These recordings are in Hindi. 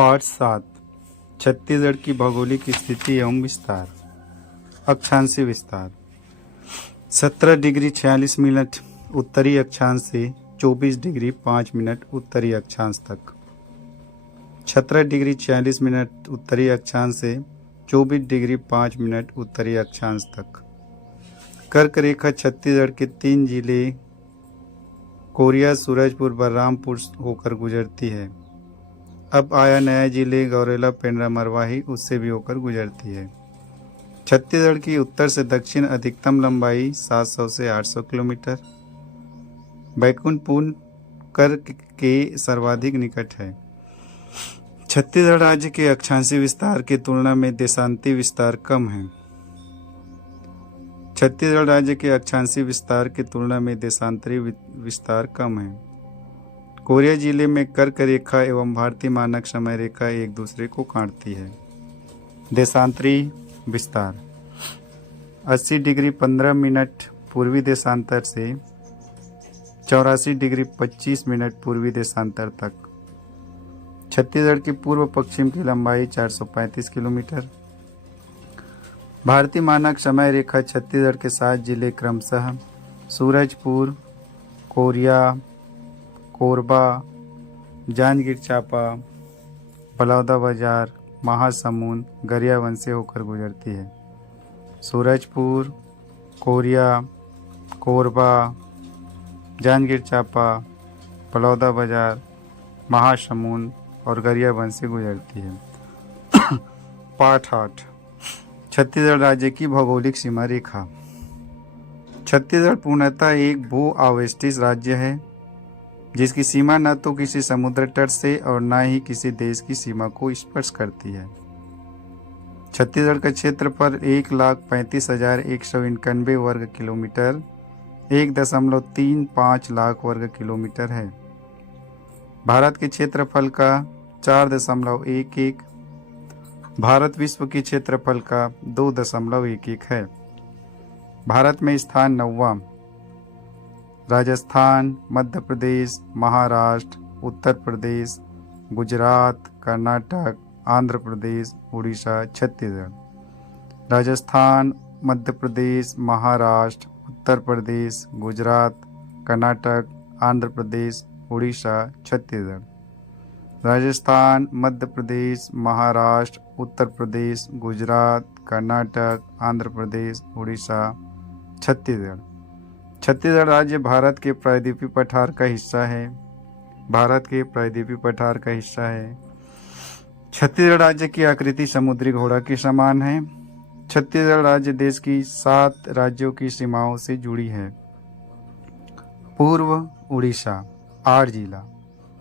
पाठ 7 छत्तीसगढ़ की भौगोलिक स्थिति एवं विस्तार। अक्षांशीय विस्तार 17 डिग्री 46 मिनट उत्तरी अक्षांश से 24 डिग्री 5 मिनट उत्तरी अक्षांश तक। 17 डिग्री 46 मिनट उत्तरी अक्षांश से 24 डिग्री 5 मिनट उत्तरी अक्षांश तक। कर्क रेखा छत्तीसगढ़ के 3 जिले कोरिया, सूरजपुर, बलरामपुर होकर गुजरती है। अब आया नया जिले गौरेला, पेंड्रा, मरवाही उससे भी होकर गुजरती है। छत्तीसगढ़ की उत्तर से दक्षिण अधिकतम लंबाई 700 से 800 किलोमीटर। बैकुंठपुर कर्क के सर्वाधिक निकट है। छत्तीसगढ़ राज्य के अक्षांशीय विस्तार की तुलना में देशांती विस्तार कम है। छत्तीसगढ़ राज्य के अक्षांशीय विस्तार की तुलना में देशांतरी विस्तार कम है। कोरिया जिले में कर्क रेखा एवं भारतीय मानक समय रेखा एक दूसरे को काटती है। देशांतरी विस्तार 80 डिग्री 15 मिनट पूर्वी देशांतर से 84 डिग्री 25 मिनट पूर्वी देशांतर तक। छत्तीसगढ़ की पूर्व पश्चिम की लंबाई 435 किलोमीटर। भारतीय मानक समय रेखा छत्तीसगढ़ के 7 जिले क्रमशः सूरजपुर, कोरिया, कोरबा, जांजगीर चांपा, बलौदाबाजार, महासमुंद, गरियाबंद से होकर गुजरती है। सूरजपुर, कोरिया, कोरबा, जांजगीर चांपा, बलौदाबाजार, महासमुंद और गरियाबंद से गुजरती है। पाठ 8 छत्तीसगढ़ राज्य की भौगोलिक सीमा रेखा। छत्तीसगढ़ पूर्णतः एक भू आवेष्टित राज्य है जिसकी सीमा न तो किसी समुद्र तट से और न ही किसी देश की सीमा को स्पर्श करती है। छत्तीसगढ़ का क्षेत्रफल 1,35,191 वर्ग किलोमीटर 1.35 लाख वर्ग किलोमीटर है। भारत के क्षेत्रफल का 4.11 भारत विश्व के क्षेत्रफल का 2.11 है। भारत में स्थान 9वां। राजस्थान, मध्य प्रदेश, महाराष्ट्र, उत्तर प्रदेश, गुजरात, कर्नाटक, आंध्र प्रदेश, उड़ीसा, छत्तीसगढ़। राजस्थान, मध्य प्रदेश, महाराष्ट्र, उत्तर प्रदेश, गुजरात, कर्नाटक, आंध्र प्रदेश, उड़ीसा, छत्तीसगढ़। राजस्थान, मध्य प्रदेश, महाराष्ट्र, उत्तर प्रदेश, गुजरात, कर्नाटक, आंध्र प्रदेश, उड़ीसा, छत्तीसगढ़। छत्तीसगढ़ राज्य भारत के प्रायद्वीपीय पठार का हिस्सा है। भारत के प्रायद्वीपीय पठार का हिस्सा है। छत्तीसगढ़ राज्य की आकृति समुद्री घोड़ा के समान है। छत्तीसगढ़ राज्य देश की 7 राज्यों की सीमाओं से जुड़ी है। पूर्व उड़ीसा 8 जिला।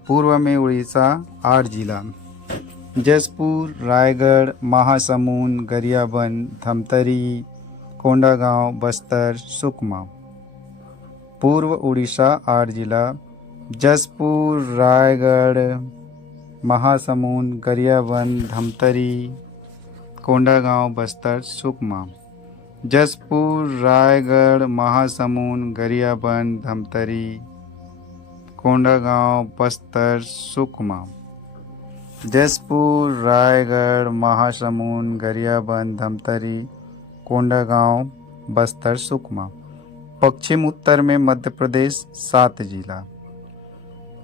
पूर्व में उड़ीसा 8 जिला जसपुर, रायगढ़, महासमुंद, गरियाबंद, धमतरी, कोंडागांव, बस्तर, सुकमा। पूर्व उड़ीसा 8 जिला जसपुर, रायगढ़, महासमुंद, गरियाबंद, धमतरी, कोंडागांव, बस्तर, सुकमा। जसपुर, रायगढ़, महासमुंद, गरियाबंद, धमतरी, कोंडागांव, बस्तर, सुकमा। जसपुर, रायगढ़, महासमुंद, गरियाबंद, धमतरी, कोंडागांव, बस्तर, सुकमा। पश्चिम उत्तर में मध्य प्रदेश 7 जिला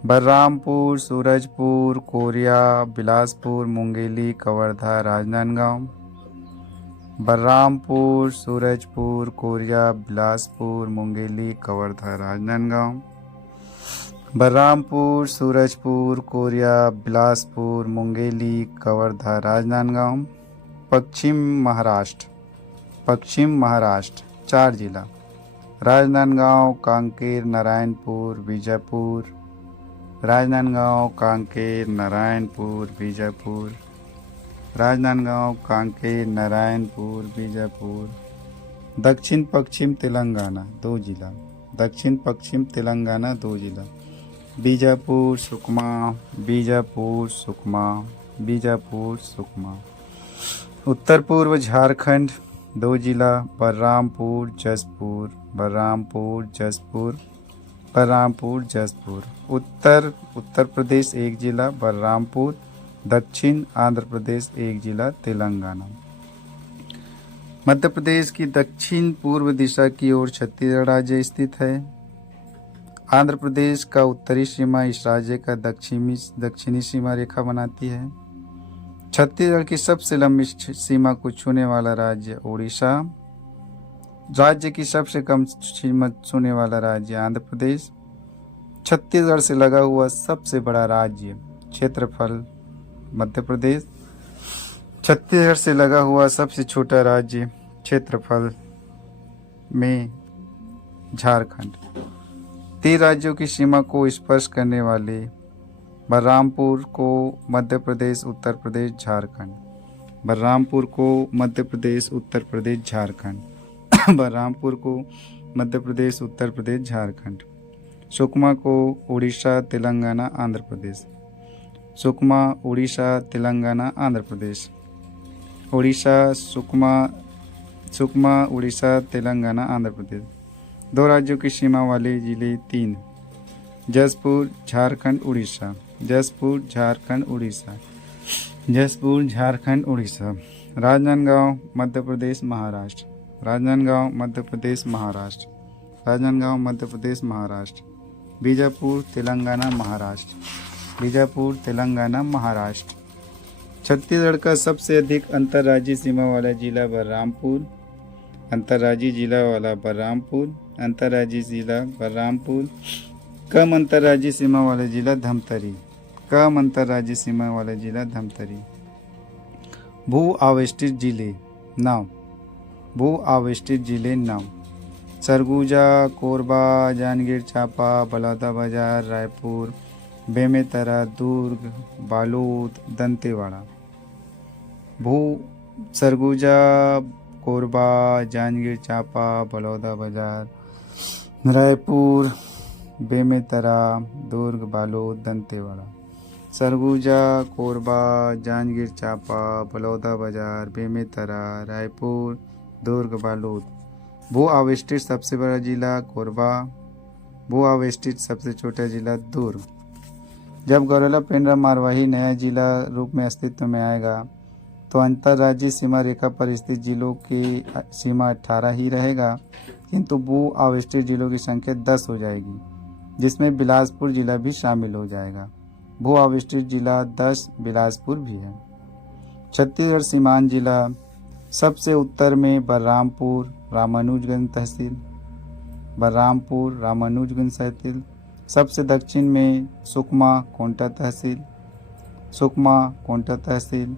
बलरामपुर, सूरजपुर, कोरिया, बिलासपुर, मुंगेली, कवर्धा, राजनांदगांव। बलरामपुर, सूरजपुर, कोरिया, बिलासपुर, मुंगेली, कवर्धा, राजनांदगांव। बलरामपुर, सूरजपुर, कोरिया, बिलासपुर, मुंगेली, कवर्धा, राजनांदगांव। पश्चिम महाराष्ट्र 4 जिला राजनांदगांव, कांकेर, नारायणपुर, बीजापुर। राजनांदगांव, कांकेर, नारायणपुर, बीजापुर। राजनांदगांव, कांकेर, नारायणपुर, बीजापुर। दक्षिण पश्चिम तेलंगाना 2 जिला। दक्षिण पश्चिम तेलंगाना 2 जिला बीजापुर, सुकमा, बीजापुर, सुकमा, बीजापुर, सुकमा। उत्तर पूर्व झारखंड 2 जिला बलरामपुर, जसपुर, बलरामपुर, जसपुर, बलरामपुर, जसपुर। उत्तर प्रदेश 1 जिला बलरामपुर, दक्षिण आंध्र प्रदेश 1 जिला तेलंगाना। मध्य प्रदेश की दक्षिण पूर्व दिशा की ओर छत्तीसगढ़ राज्य स्थित है। आंध्र प्रदेश का उत्तरी सीमा इस राज्य का दक्षिणी सीमा रेखा बनाती है। छत्तीसगढ़ की सबसे लंबी सीमा को छूने वाला राज्य उड़ीसा। राज्य की सबसे कम सीमा छूने वाला राज्य आंध्र प्रदेश। छत्तीसगढ़ से लगा हुआ सबसे बड़ा राज्य क्षेत्रफल मध्य प्रदेश। छत्तीसगढ़ से लगा हुआ सबसे छोटा राज्य क्षेत्रफल में झारखंड। 3 राज्यों की सीमा को स्पर्श करने वाले बलरामपुर को मध्य प्रदेश, उत्तर प्रदेश, झारखंड। बलरामपुर को मध्य प्रदेश, उत्तर प्रदेश, झारखंड। बलरामपुर को मध्य प्रदेश, उत्तर प्रदेश, झारखंड। सुकमा को उड़ीसा, तेलंगाना, आंध्र प्रदेश। सुकमा उड़ीसा, तेलंगाना, आंध्र प्रदेश। उड़ीसा सुकमा उड़ीसा, तेलंगाना, आंध्र प्रदेश। 2 राज्यों की सीमा वाले जिले 3 जसपुर, झारखंड, उड़ीसा। जसपुर, झारखंड, उड़ीसा। जसपुर, झारखंड, उड़ीसा। राजनांदगांव, मध्य प्रदेश, महाराष्ट्र। राजनांदगांव, मध्य प्रदेश, महाराष्ट्र। राजनांदगांव, मध्य प्रदेश, महाराष्ट्र। बीजापुर, तेलंगाना, महाराष्ट्र। बीजापुर, तेलंगाना, महाराष्ट्र। छत्तीसगढ़ का सबसे अधिक अंतर्राज्यीय सीमा वाला जिला बलरामपुर। अंतर्राज्यीय जिला वाला बलरामपुर। अंतर्राज्यीय जिला बलरामपुर। कम अंतर्राज्यीय सीमा वाला जिला धमतरी। कम अंतर्राज्यीय सीमा वाला जिला धमतरी। भू आवेष्टित जिले 9। भू आवेष्टित जिले 9। सरगुजा, कोरबा, जांजगीर चांपा, बलौदाबाजार, रायपुर, बेमेतरा, दुर्ग, बालोद, दंतेवाड़ा। भू सरगुजा, कोरबा, जांजगीर चांपा, बलौदाबाजार, रायपुर, बेमेतरा, दुर्ग, बालोद, दंतेवाड़ा। सरगुजा, कोरबा, जांजगीर चांपा, बलौदाबाजार, बेमेतरा, रायपुर, दुर्ग, बालोद। भू आवेष्टित सबसे बड़ा जिला कोरबा। भू आवेष्टित सबसे छोटा जिला दुर्ग। जब गौरेला पेंड्रा मारवाही नया जिला रूप में अस्तित्व में आएगा तो अंतर्राज्यीय सीमा रेखा पर स्थित जिलों की सीमा 18 ही रहेगा, किंतु भू आवेष्टित जिलों की संख्या 10 हो जाएगी, जिसमें बिलासपुर जिला भी शामिल हो जाएगा। भू आवेष्टित जिला 10 बिलासपुर भी है। छत्तीसगढ़ सीमांत जिला सबसे उत्तर में बलरामपुर, रामानुजगंज तहसील। बलरामपुर, रामानुजगंज तहसील। सबसे दक्षिण में सुकमा, कोंटा तहसील। सुकमा, कोंटा तहसील।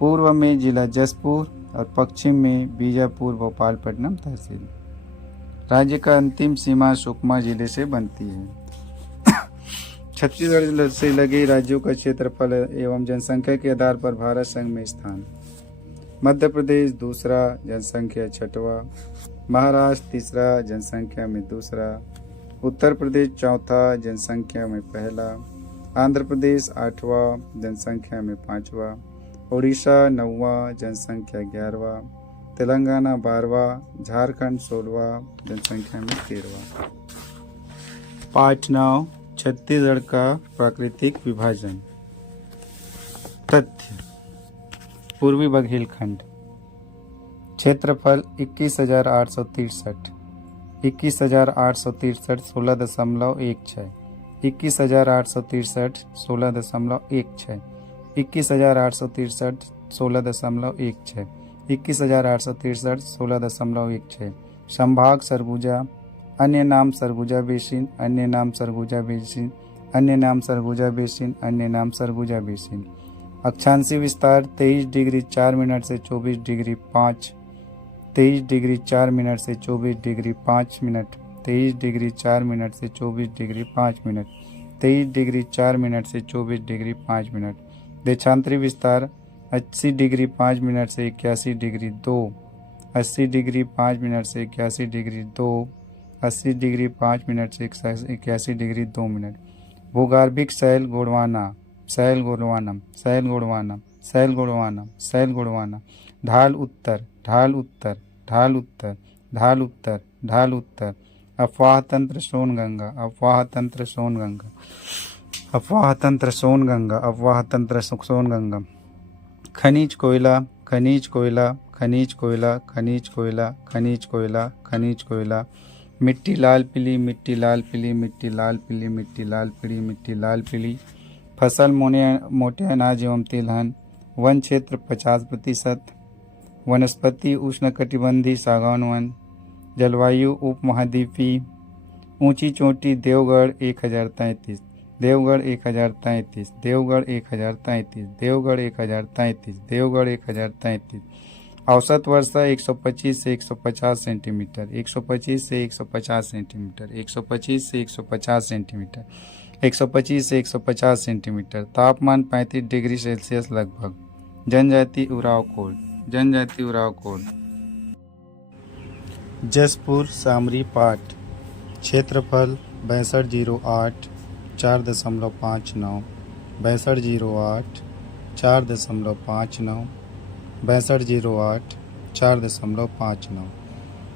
पूर्व में जिला जसपुर और पश्चिम में बीजापुर, भोपालपट्टनम तहसील। राज्य का अंतिम सीमा सुकमा जिले से बनती है। छत्तीसगढ़ से लगे राज्यों का क्षेत्रफल एवं जनसंख्या के आधार पर भारत संघ में स्थान। मध्य प्रदेश दूसरा, जनसंख्या 6वां। महाराष्ट्र तीसरा, जनसंख्या में दूसरा। उत्तर प्रदेश चौथा, जनसंख्या में पहला। आंध्र प्रदेश 8वां, जनसंख्या में 5वां। उड़ीसा 9वां, जनसंख्या 11वां। तेलंगाना 12वां। झारखंड 16वां, जनसंख्या में 13वां। पाठ 9, छत्तीसगढ़ का प्राकृतिक विभाजन। तथ्य: पूर्वी बघेलखंड क्षेत्रफल 21,863। 21,863 16.16। 21,863 16.16। 21,863 16.16। 21,863 16.16। संभाग सरगुजा। अन्य नाम सरगुजा बेसिन। अन्य नाम सरगुजा बेसिन। अन्य नाम सरगुजा बेसिन। अन्य नाम सरगुजा बेसिन। अक्षांशीय विस्तार 23 डिग्री 4 मिनट से 24 डिग्री 5। 23 डिग्री 4 मिनट से 24 डिग्री 5 मिनट। 23 डिग्री 4 मिनट से 24 डिग्री 5 मिनट। 23 डिग्री 4 मिनट से 24 डिग्री 5 मिनट। देशांतरी विस्तार 80 डिग्री 5 मिनट से 81 डिग्री 2। 80 डिग्री 5 मिनट से 81 डिग्री 2। 80 डिग्री 5 मिनट से 81 डिग्री 2 मिनट। भूगर्भिक शैल गोंडवाना। शैल गोंडवानम। शैल गोंडवानम। शैल गोंडवानम। शैल गोंडवाना। ढाल उत्तर। ढाल उत्तर। ढाल उत्तर। ढाल उत्तर। ढाल उत्तर। अफवाह तंत्र सोनगंगा। अफवाह तंत्र सोनगंगा। अफवाह तंत्र सोनगंगा, अफवाह तंत्र सोनगंगा। खनिज कोयला, खनिज कोयला, खनिज कोयला, खनिज कोयला, खनिज कोयला, खनिज कोयला। मिट्टी लाल पीली, मिट्टी लाल पीली, मिट्टी लाल पीली, मिट्टी लाल पीली, मिट्टी लाल पीली। फसल मोटे अनाज एवं तिलहन। वन क्षेत्र 50%। वनस्पति उष्णकटिबंधीय सागौन वन। जलवायु उपमहाद्वीपीय। ऊंची चोटी देवगढ़ 1033, देवगढ़ 1033, देवगढ़ 1033, देवगढ़ 1033, देवगढ़ 1033। औसत वर्षा 125 से 150 सेंटीमीटर, 125 से 150 सेंटीमीटर, 125 से 150 सेंटीमीटर, 125 से 150 सेंटीमीटर। तापमान 35 डिग्री सेल्सियस लगभग। जनजाति उराव कोड, जनजाति उराव कोड। जसपुर सामरी पाट। क्षेत्रफल 6208 4.59, 6208 4.59, 6208 4.59।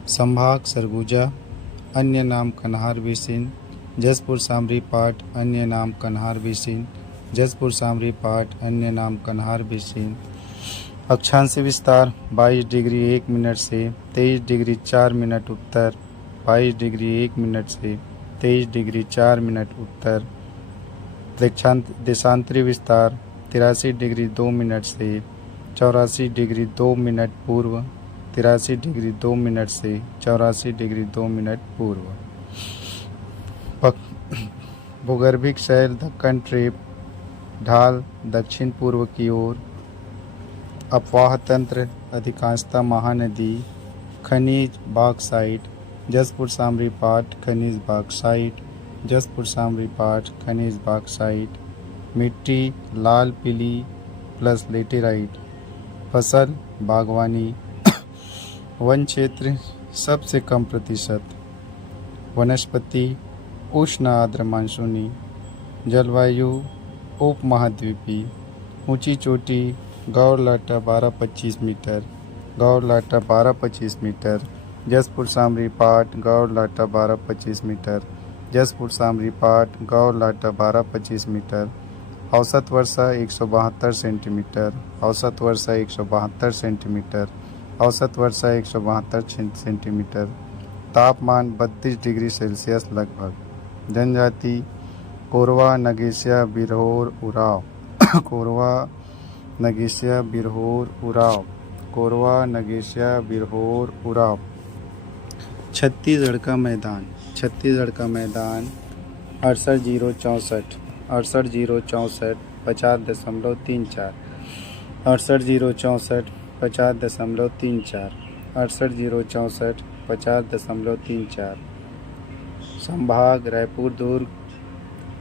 संभाग सरगुजा, अन्य नाम कन्हार बिसिन। जसपुर सामरी पाट, अन्य नाम कन्हार बिसिन। जसपुर सामरी पाट, अन्य नाम कन्हार बिसिन। अक्षांश विस्तार 22 डिग्री 1 मिनट से 23 डिग्री 4 मिनट उत्तर, 22 डिग्री 1 मिनट से 23 डिग्री 4 मिनट उत्तर। देशांतरी विस्तार 83 डिग्री 2 मिनट से 84 डिग्री 2 मिनट पूर्व, 83 डिग्री 2 मिनट से 84 डिग्री 2 मिनट पूर्व। भूगर्भिक शैल दक्कन ट्रेप, ढाल दक्षिण पूर्व की ओर। अपवाह तंत्र अधिकांशतः महानदी। खनिज बॉक्साइट। जसपुर सामरी पाट खनिज बॉक्साइट, जसपुर सामरी पाट खनिज बॉक्साइट। मिट्टी लाल पीली प्लस लेटेराइट। फसल बागवानी। वन क्षेत्र सबसे कम प्रतिशत। वनस्पति उष्ण आर्द्र मानसूनी। जलवायु उपमहाद्वीपीय। ऊंची चोटी गौरलाटा 12-25 मीटर, गौरलाटा 12-25 मीटर। जसपुर सामरी पाट गौरलाटा 12-25 मीटर, जसपुर सामरी पाट गौरलाटा 12-25 मीटर। औसत वर्षा 172 सेंटीमीटर, औसत वर्षा 172 सेंटीमीटर, औसत वर्षा 172 सेंटीमीटर। तापमान 32 डिग्री सेल्सियस लगभग। जनजाति कोरवा नगेशिया बिरहोर उराव, कोरवा नगेशिया बिरहोर उराव, कोरवा नगेशिया बिरहोर उराव। छत्तीसगढ़ का मैदान, छत्तीसगढ़ का मैदान 68,064, 68,064 50.34, 68,064 50.34, 68,064 50.34। संभाग रायपुर दुर्ग,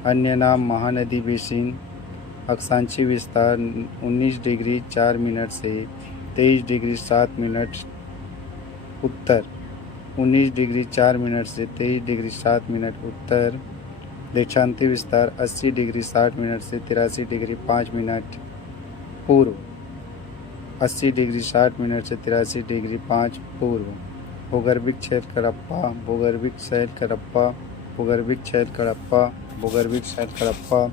अन्य नाम महानदी बेसिन। अक्षांशीय विस्तार 19 डिग्री 4 मिनट से 23 डिग्री 7 मिनट उत्तर, 19 डिग्री 4 मिनट से 23 डिग्री 7 मिनट उत्तर। देशांतीय विस्तार 80 डिग्री 60 मिनट से 83 डिग्री 5 मिनट पूर्व, 80 डिग्री 60 मिनट से 83 डिग्री 5 पूर्व। भूगर्भिक शैल कडप्पा, भूगर्भिक शैल कडप्पा, भूगर्भिक शैल कडप्पा, भूगर्भिक शैल कडप्पा।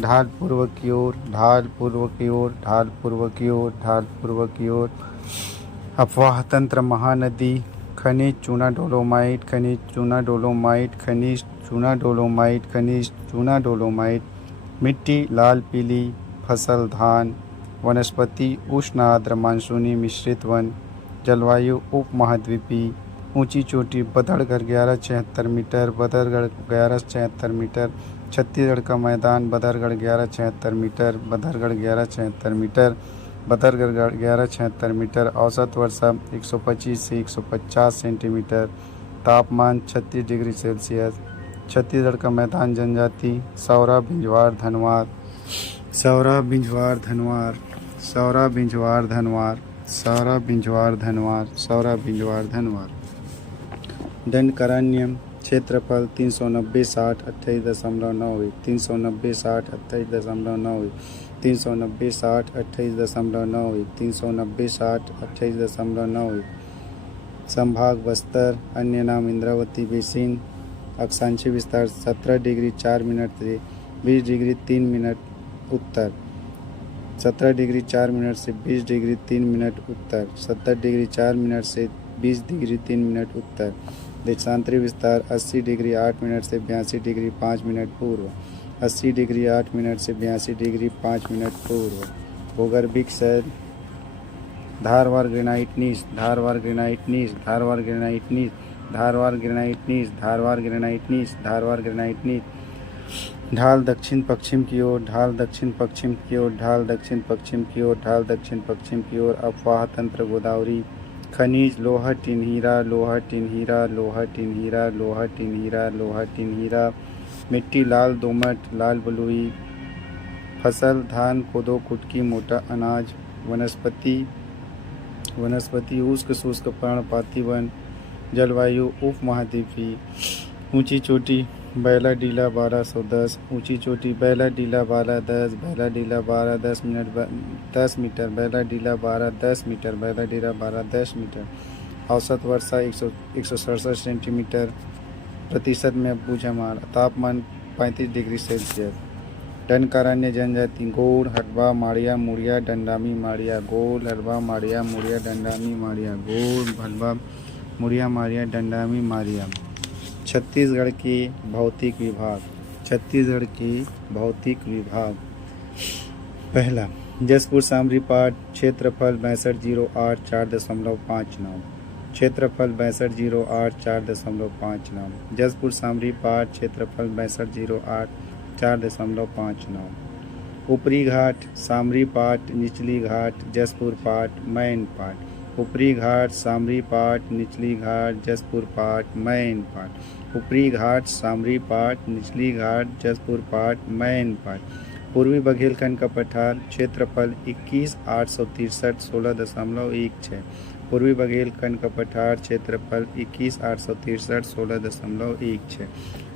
ढाल पूर्व की ओर, ढाल पूर्व की ओर, ढाल पूर्व की ओर, ढाल पूर्व की ओर। अपवाह तंत्र महानदी। खनिज चूना डोलोमाइट, खनिज चूना डोलोमाइट, खनिज चूना डोलोमाइट, खनिज चूना डोलोमाइट। मिट्टी लाल पीली। फसल धान। वनस्पति उष्ण आर्द्र मानसूनी मिश्रित वन। जलवायु उपमहाद्वीपीय। ऊंची चोटी बदरगढ़ 1176 मीटर, बदरगढ़ 1176 मीटर। छत्तीसगढ़ का मैदान Badargarh 1176 metre, Badargarh 1176 metre, Badargarh 1176 metre. औसत वर्षा 125 से 150 सेंटीमीटर। तापमान 36 डिग्री सेल्सियस। छत्तीसगढ़ का मैदान जनजाति सौरा बिंजवार धनवार, सौरा बिंजवार धनवार, सौरा बिंजवार धनवार, सौरा बिंजवार धनवार, सौरा बिंजवार धनवार। दंडकारण्यम। क्षेत्रफल 390-60 28.91, 390-60 28.91, 390-60 28.91, 390-60 28.91। संभाग बस्तर, अन्य नाम इंद्रावती बेसिन। अक्षांशीय विस्तार 17 डिग्री 4 मिनट से 20 डिग्री 3 मिनट उत्तर, 17 डिग्री 4 मिनट से 20 डिग्री 3 मिनट उत्तर, 70 डिग्री 4 मिनट से 20 डिग्री 3 मिनट उत्तर। देशांतरी विस्तार 80 डिग्री 8 मिनट से 82 डिग्री 5 मिनट पूर्व, 80 डिग्री 8 मिनट से 82 डिग्री 5 मिनट पूर्व। भूगर्भिक शैल धारवाड़ ग्रेनाइट नीच, धारवाड़ ग्रेनाइट नीच, धारवाड़ ग्रेनाइट नीच, धारवाड़ ग्रेनाइट नीच, धारवाड़ ग्रेनाइट नीच, धारवाड़ ग्रेनाइट नीच। ढाल दक्षिण पश्चिम की ओर, ढाल दक्षिण पश्चिम की ओर, ढाल दक्षिण पश्चिम की ओर, ढाल दक्षिण पश्चिम की ओर। अफवाह तंत्र गोदावरी। खनिज लोहा टिन हीरा, लोहा टिन हीरा, लोहा टिन हीरा, लोहा टिन हीरा, लोहा टिन हीरा। मिट्टी लाल दोमट, लाल बलुई। फसल धान कोदो कुटकी मोटा अनाज। वनस्पति उष्क शुष्क पर्णपाती वन। जलवायु उपमहाद्वीपीय। ऊंची चोटी बैला डीला 1210, ऊंची चोटी बैला डीला 1210, बैला डीला 1210 10 मीटर, बैला डीला 1210 मीटर, बैला डीला 1210 मीटर। औसत वर्षा 167 सेंटीमीटर प्रतिशत में अब्बू जमाल। तापमान 35 डिग्री सेल्सियस। डनकारण्य जनजाति गोड़ हडवा माड़िया मुड़िया डंडामी माड़िया, गोड़ हडवा माड़िया मुड़िया डंडामी माड़िया, गोड़ हडवा मुड़िया माड़िया डंडामी माड़िया। छत्तीसगढ़ की भौतिक विभाग, छत्तीसगढ़ की भौतिक विभाग। पहला जसपुर सामरी पाठ, क्षेत्रफल 6208 4.59, क्षेत्रफल 6208 4.59। जसपुर सामरी पाठ, क्षेत्रफल 6208 4.59। ऊपरी घाट सामरी पाठ, निचली घाट जसपुर पाठ, मैन पाठ। ऊपरी घाट सामरी पाठ, निचली घाट जसपुर पाठ, मैन पाठ। ऊपरी घाट सामरी पाठ, निचली घाट जसपुर पाठ, मैन पाठ। पूर्वी बघेलखंड का पठार, क्षेत्रफल 21,863 16.16। पूर्वी बघेलखंड का पठार, क्षेत्रफल 21,863 16.16।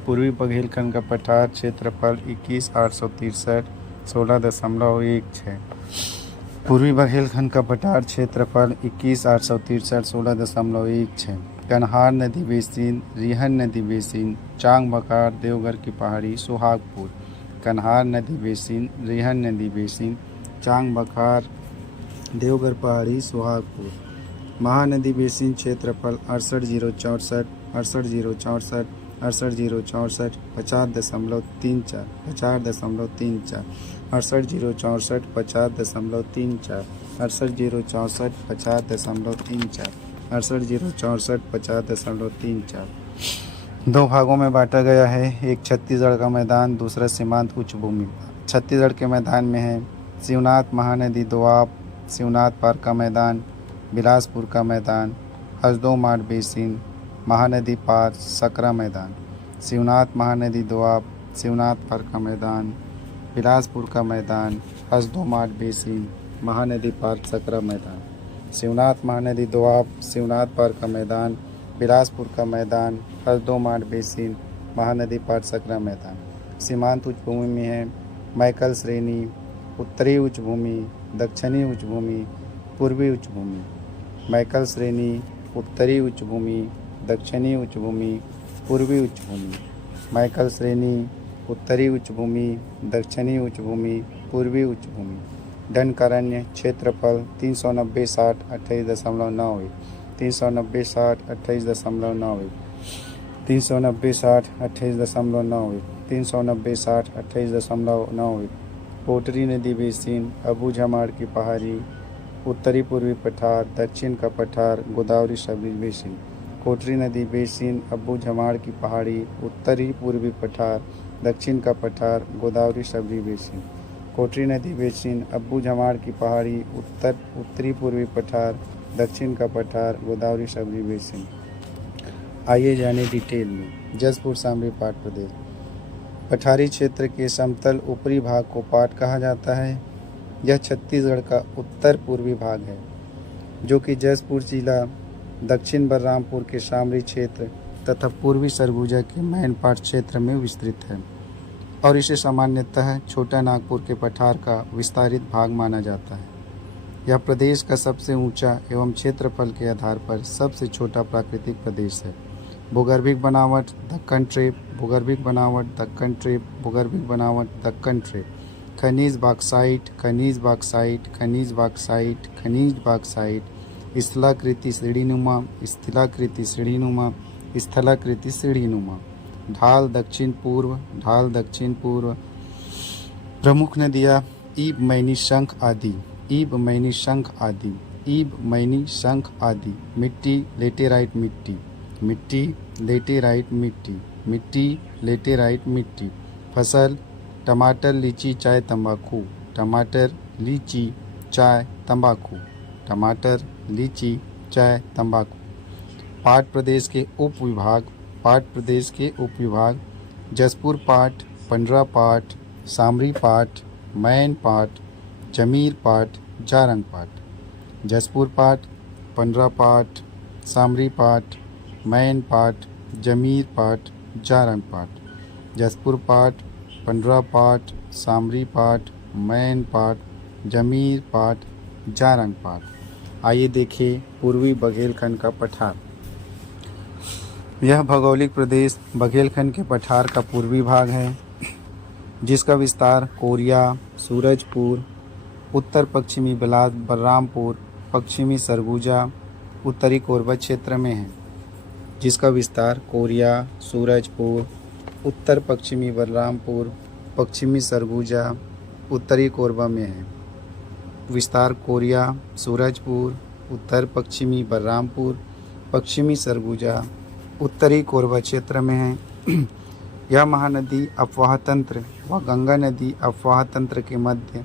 पूर्वी बघेलखंड का पठार, क्षेत्रफल 21,863 16.16। पूर्वी बघेलखंड का पठार, क्षेत्रफल 21,863 16.16। कन्हार नदी बेसिन, रिहन नदी बेसिन, चांग बकार, देवघर की पहाड़ी, सुहागपुर। कन्हार नदी बेसिन, रिहन नदी बेसिन, चांग बकार, देवघर पहाड़ी, सुहागपुर। महानदी बेसिन, क्षेत्रफल 68,064 68,064 68,064 50.34 50.34 68,064 50.34 68,064 50.34 68,064 50.34। दो भागों में बांटा गया है, एक छत्तीसगढ़ का मैदान, दूसरा सीमांत उच्च भूमि। छत्तीसगढ़ के मैदान में है शिवनाथ महानदी दोआब, शिवनाथ पार का मैदान, बिलासपुर का मैदान, हसदो माठ बेसिन, महानदी पार सकरा मैदान। शिवनाथ महानदी दोआब, शिवनाथ पार का मैदान, बिलासपुर का मैदान, हसदो माठ बेसिन, महानदी पार सकरा मैदान। शिवनाथ महानदी दोआब, शिवनाथ पार का मैदान, बिलासपुर का मैदान, हसदो माठ बेसिन, महानदी पार सकरा मैदान। सीमांत उच्च भूमि में है मैकल श्रेणी, उत्तरी उच्च भूमि, दक्षिणी उच्च भूमि, पूर्वी उच्च भूमि। मैकल श्रेणी, उत्तरी उच्च भूमि, दक्षिणी उच्च भूमि, पूर्वी उच्च भूमि। मैकल श्रेणी, उत्तरी उच्च भूमि, दक्षिणी उच्च भूमि, पूर्वी उच्च भूमि। दंडकारण्य, क्षेत्रफल 390 60 28.91, 390 60 28.91, 390 60 28.91, 390 60 28.91। पोटरी नदी बेसिन, अबू झमाड़ की पहाड़ी, उत्तरी पूर्वी पठार, दक्षिण का पठार, गोदावरी शबरी बेसिन। कोटरी नदी बेसिन, अबू झमाड़ की पहाड़ी, उत्तरी पूर्वी पठार, दक्षिण का पठार, गोदावरी शबरी बेसिन। कोटरी नदी बेसिन, अब्बू झमाड़ की पहाड़ी, उत्तरी पूर्वी पठार, दक्षिण का पठार, गोदावरी शबरी बेसिन। आइए जाने डिटेल में। जसपुर सामरी पाठ प्रदेश। पठारी क्षेत्र के समतल ऊपरी भाग को पाठ कहा जाता है। यह छत्तीसगढ़ का उत्तर पूर्वी भाग है, जो कि जसपुर जिला, दक्षिण बलरामपुर के सामरी क्षेत्र तथा पूर्वी सरगुजा के मैनपाट क्षेत्र में विस्तृत है और इसे सामान्यतः छोटा नागपुर के पठार का विस्तारित भाग माना जाता है। यह प्रदेश का सबसे ऊंचा एवं क्षेत्रफल के आधार पर सबसे छोटा प्राकृतिक प्रदेश है। भूगर्भिक बनावट दक्कन ट्रेप, भूगर्भिक बनावट दक्कन ट्रेप, भूगर्भिक बनावट दक्कन ट्रेप। खनिज बॉक्साइट, खनिज बॉक्साइट, खनिज बॉक्साइट, खनिज बॉक्साइट। स्थलाकृति सीढ़ीनुमा, स्थलाकृति सीढ़ीनुमा, स्थलाकृति सीढ़ीनुमा। ढाल दक्षिण पूर्व, ढाल दक्षिण पूर्व। प्रमुख नदियाँ ईब, मैनी, शंख आदि, ईब, मैनी, शंख आदि, ईब, मैनी, शंख आदि। मिट्टी लेटेराइट मिट्टी, मिट्टी लेटेराइट मिट्टी, मिट्टी लेटेराइट मिट्टी। फसल टमाटर, लीची, चाय, तंबाकू, टमाटर, लीची, चाय, तंबाकू, टमाटर, लीची, चाय, तंबाकू। पाट प्रदेश के उप विभाग, पाट प्रदेश के उप विभाग। जसपुर पाट, पंडरा पाट, सामरी पाट, मैन पाट, जमीर पाट, जारंग पाट। जसपुर पाट, पंडरा पाट, सामरी पाट, मैन पाट, जमीर पाट, जारंग पाट। जसपुर पाट, पंडरा पाट, सामरी पाट, मैन पाट, जमीर पाट, जारंग पाट। आइए देखें पूर्वी बघेलखंड का पठार। यह भौगोलिक प्रदेश बघेलखंड के पठार का पूर्वी भाग है, जिसका विस्तार कोरिया, सूरजपुर, उत्तर पश्चिमी बलरामपुर, पश्चिमी सरगुजा, उत्तरी कोरबा क्षेत्र में है। जिसका विस्तार कोरिया, सूरजपुर, उत्तर पश्चिमी बलरामपुर, पश्चिमी सरगुजा, उत्तरी कोरबा में है। विस्तार कोरिया, सूरजपुर, उत्तर पश्चिमी बलरामपुर, पश्चिमी सरगुजा, उत्तरी कोरबा क्षेत्र में है। यह महानदी अपवाह तंत्र व गंगा नदी अपवाह तंत्र के मध्य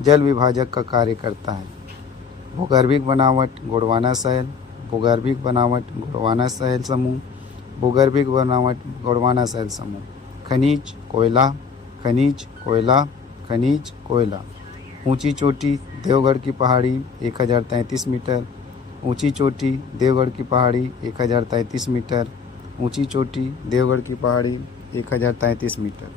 जल विभाजक का कार्य करता है। भूगर्भिक बनावट गोंडवाना शैल, भूगर्भिक बनावट गोंडवाना शैल समूह, भूगर्भिक बनावट गोंडवाना शैल समूह। खनिज कोयला, खनिज कोयला, खनिज कोयला। ऊंची चोटी देवगढ़ की पहाड़ी 1033 मीटर, ऊंची चोटी देवगढ़ की पहाड़ी 1033 मीटर, ऊंची चोटी देवगढ़ की पहाड़ी 1033 मीटर।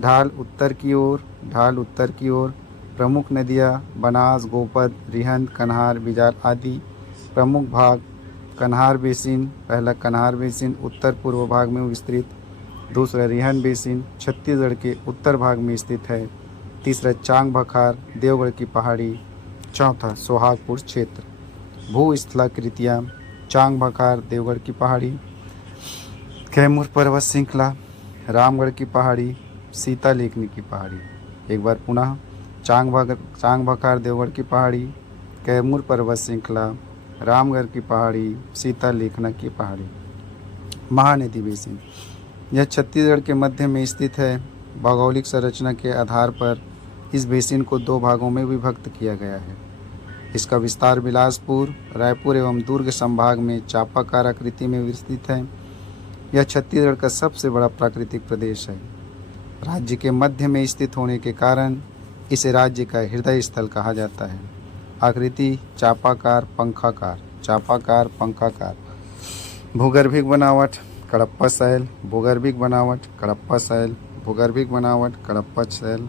ढाल उत्तर की ओर, ढाल उत्तर की ओर। प्रमुख नदियाँ बनास, गोपद, रिहंद, कन्हार, बिजाल आदि। प्रमुख भाग कन्हार बेसिन, पहला कन्हार बेसिन उत्तर पूर्व भाग में विस्तृत, दूसरा रिहंद बेसिन छत्तीसगढ़ के उत्तर भाग में स्थित है, तीसरा चांग बखार देवगढ़ की पहाड़ी, चौथा सोहागपुर क्षेत्र। भूस्थलाकृतियाँ चांग बखार देवगढ़ की पहाड़ी, कैमूर पर्वत श्रृंखला, रामगढ़ की पहाड़ी, सीता लेखनी की पहाड़ी। एक बार पुनः चांग बखार देवगढ़ की पहाड़ी, कैमूर पर्वत श्रृंखला, रामगढ़ की पहाड़ी, सीता लेखना की पहाड़ी। महानदी बेसिन यह छत्तीसगढ़ के मध्य में स्थित है। भौगोलिक संरचना के आधार पर इस बेसिन को दो भागों में विभक्त किया गया है। इसका विस्तार बिलासपुर, रायपुर एवं दुर्ग संभाग में चापाकार आकृति में विस्तृत है। यह छत्तीसगढ़ का सबसे बड़ा प्राकृतिक प्रदेश है। राज्य के मध्य में स्थित होने के कारण इसे राज्य का हृदय स्थल कहा जाता है। आकृति चापाकार पंखाकार, चापाकार पंखाकार। भूगर्भिक बनावट कडप्पा शैल, भूगर्भिक बनावट कडप्पा शैल, भूगर्भिक बनावट कडप्पा शैल।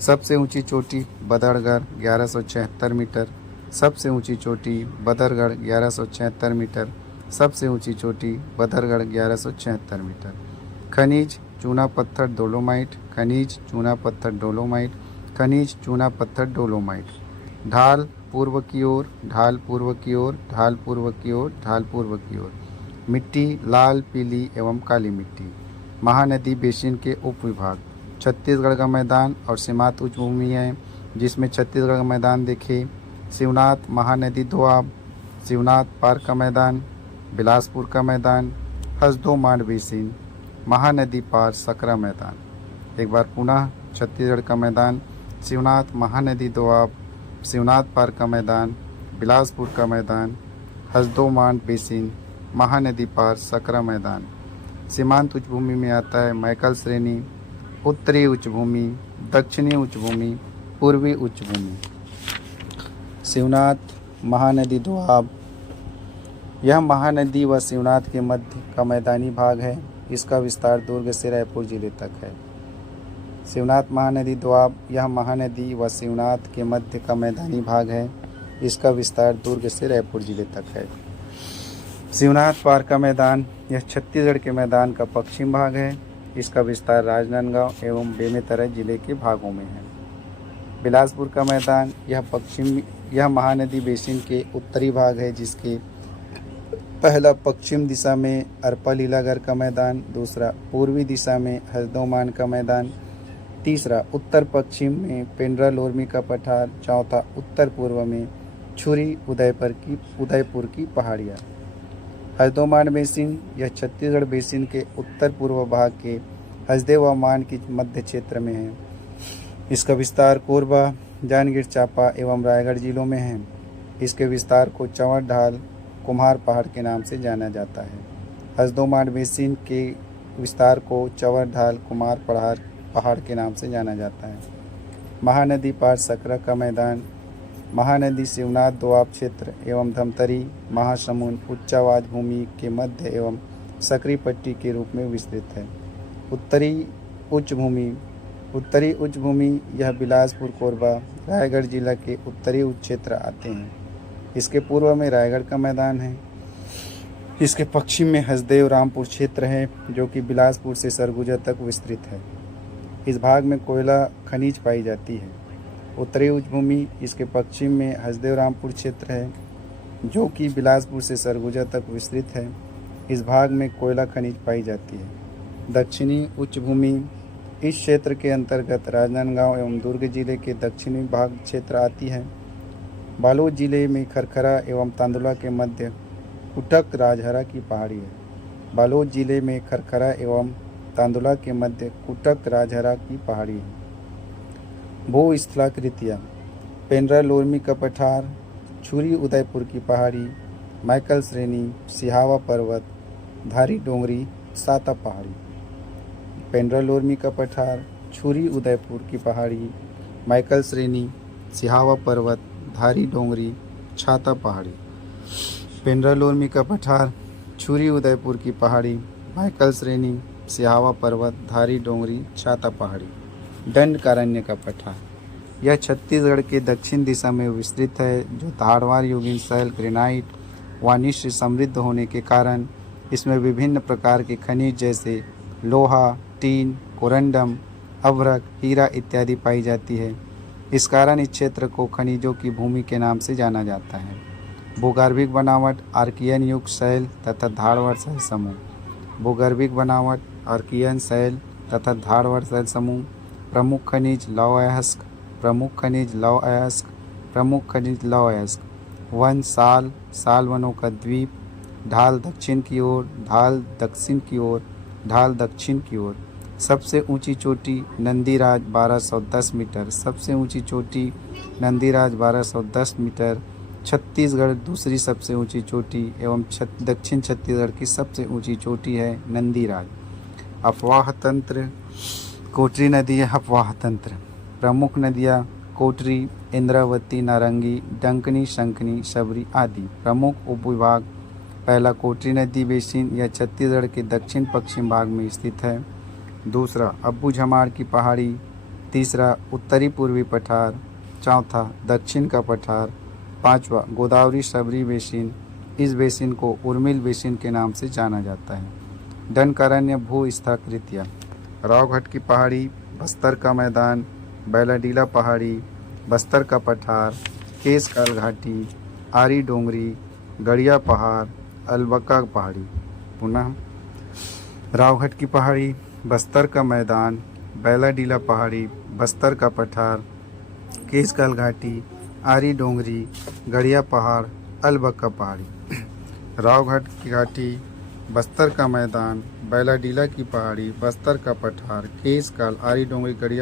सबसे ऊंची चोटी बदरगढ़ 1176 मीटर, सबसे ऊंची चोटी बदरगढ़ 1176 मीटर, सबसे ऊंची चोटी बदरगढ़ 1176 मीटर। खनिज चूना पत्थर डोलोमाइट, खनिज चूना पत्थर डोलोमाइट, खनिज चूना पत्थर डोलोमाइट। ढाल पूर्व की ओर, ढाल पूर्व की ओर, ढाल पूर्व की ओर, ढाल पूर्व की ओर। मिट्टी लाल, पीली एवं काली मिट्टी। महानदी बेसिन के उप विभाग छत्तीसगढ़ का मैदान और सीमांत उच्च भूमि है, जिसमें छत्तीसगढ़ का मैदान देखें शिवनाथ महानदी दोआब, शिवनाथ पार्क का मैदान, बिलासपुर का मैदान, हसदो मांड बेसिन, महानदी पार सकरा मैदान। एक बार पुनः छत्तीसगढ़ का मैदान शिवनाथ महानदी दोआब, शिवनाथ पार्क का मैदान, बिलासपुर का मैदान, हसदो मांड बेसिन, महानदी पार सकरा मैदान। सीमांत उच्च भूमि में आता है मैकल श्रेणी, उत्तरी उच्च भूमि, दक्षिणी उच्च भूमि, पूर्वी उच्च भूमि। शिवनाथ महानदी दोआब यह महानदी व शिवनाथ के मध्य का मैदानी भाग है। इसका विस्तार दुर्ग से रायपुर जिले तक है। शिवनाथ महानदी दोआब यह महानदी व शिवनाथ के मध्य का मैदानी भाग है। इसका विस्तार दुर्ग से रायपुर जिले तक है। शिवनाथ पार्क का मैदान, यह छत्तीसगढ़ के मैदान का पश्चिम भाग है। इसका विस्तार राजनांदगांव एवं बेमेतरा जिले के भागों में है। बिलासपुर का मैदान, यह महानदी बेसिन के उत्तरी भाग है, जिसके पहला पश्चिम दिशा में अरपा लीलागढ़ का मैदान, दूसरा पूर्वी दिशा में हरदोमान का मैदान, तीसरा उत्तर पश्चिम में पेंड्रा लोरमी का पठार, चौथा उत्तर पूर्व में छुरी उदयपुर की पहाड़ियाँ। हरदोमान बेसिन, यह छत्तीसगढ़ बेसिन के उत्तर पूर्व भाग के हसदेव व मान की मध्य क्षेत्र में है। इसका विस्तार कोरबा, जांजगीर चांपा एवं रायगढ़ जिलों में है। इसके विस्तार को चंवर ढाल कुम्हार पहाड़ के नाम से जाना जाता है। हसदोमान बेसिन के विस्तार को चंवर ढाल कुम्हार पहाड़ के नाम से जाना जाता है। महानदी पार सकरा का मैदान, महानदी शिवनाथ दोआब क्षेत्र एवं धमतरी महासमुंद उच्चावाज भूमि के मध्य एवं सकरी पट्टी के रूप में विस्तृत है। उत्तरी उच्च भूमि यह बिलासपुर, कोरबा, रायगढ़ जिला के उत्तरी उच्च क्षेत्र आते हैं। इसके पूर्व में रायगढ़ का मैदान है। इसके पश्चिम में हसदेव रामपुर क्षेत्र है, जो कि बिलासपुर से सरगुजा तक विस्तृत है। इस भाग में कोयला खनिज पाई जाती है। उत्तरी उच्च भूमि, इसके पश्चिम में हसदेव रामपुर क्षेत्र है, जो कि बिलासपुर से सरगुजा तक विस्तृत है। इस भाग में कोयला खनिज पाई जाती है। दक्षिणी उच्च भूमि, इस क्षेत्र के अंतर्गत राजनांदगांव एवं दुर्ग जिले के दक्षिणी भाग क्षेत्र आती है। बालोद जिले में खरखरा एवं तांदुला के मध्य कुटक राजहरा की पहाड़ी है। बालोद जिले में खरखरा एवं तांदुला के मध्य कुटक राजहरा की पहाड़ी है। भूस्थलाकृतियाँ, पेंड्रा लोरमी का पठार, छुरी उदयपुर की पहाड़ी, माइकल श्रेणी, सिहावा पर्वत, धारी डोंगरी, साता पहाड़ी। पेंड्रा लोरमी का पठार, छुरी उदयपुर की पहाड़ी, माइकल श्रेणी, सिहावा पर्वत, धारी डोंगरी, छाता पहाड़ी। पेंड्रा लोरमी का पठार, छुरी उदयपुर की पहाड़ी, माइकल श्रेणी, सिहावा पर्वत, धारी डोंगरी, छाता पहाड़ी। दंडकारण्य का पठार, यह छत्तीसगढ़ के दक्षिण दिशा में विस्तृत है, जो धारवाड़ योगिन शैल, ग्रेनाइट वानिश से समृद्ध होने के कारण इसमें विभिन्न प्रकार के खनिज जैसे लोहा, टीन, कोरंडम, अभ्रक, हीरा इत्यादि पाई जाती है। इस कारण इस क्षेत्र को खनिजों की भूमि के नाम से जाना जाता है। भूगर्भिक बनावट, आर्कियन युग शैल तथा धारवाड़ शैल समूह। भूगर्भिक बनावट, आर्कियन शैल तथा धारवाड़ शैल समूह। प्रमुख खनिज लौह अयस्क, प्रमुख खनिज लौह अयस्क, प्रमुख खनिज लौह अयस्क। वन साल वनों का द्वीप, ढाल दक्षिण की ओर, ढाल दक्षिण की ओर, ढाल दक्षिण की ओर। सबसे ऊंची चोटी नंदीराज 1210 मीटर, सबसे ऊंची चोटी नंदीराज 1210 मीटर। छत्तीसगढ़ दूसरी सबसे ऊंची चोटी एवं दक्षिण छत्तीसगढ़ की सबसे ऊंची चोटी है नंदीराज। अफवाह तंत्र, कोटरी नदी है अफवाह तंत्र। प्रमुख नदियाँ कोटरी, इंद्रावती, नारंगी, डंकनी, शंखनी, शबरी आदि। प्रमुख उपविभाग, पहला कोटरी नदी बेसिन, यह छत्तीसगढ़ के दक्षिण पश्चिम भाग में स्थित है। दूसरा अब्बू झमाड़ की पहाड़ी, तीसरा उत्तरी पूर्वी पठार, चौथा दक्षिण का पठार, पांचवा गोदावरी शबरी बेसिन। इस बेसिन को उर्मिल बेसिन के नाम से जाना जाता है। दंडकारण्य भूस्थलाकृतियाँ, रावघाट की पहाड़ी, बस्तर का मैदान, बैलाडीला पहाड़ी, बस्तर का पठार, केसकाल घाटी, आरी डोंगरी, गड़िया पहाड़, अलबक्का पहाड़ी। पुनः रावघाट की पहाड़ी, बस्तर का मैदान, बैलाडीला पहाड़ी, बस्तर का पठार, केसकाल घाटी, आरी डोंगरी, गड़िया पहाड़, अलबक्का पहाड़ी। रावघाट की घाटी, बस्तर का मैदान, बैलाडीला की पहाड़ी, बस्तर का पठार, केसकाल, आरी डोंगरी, गड़िया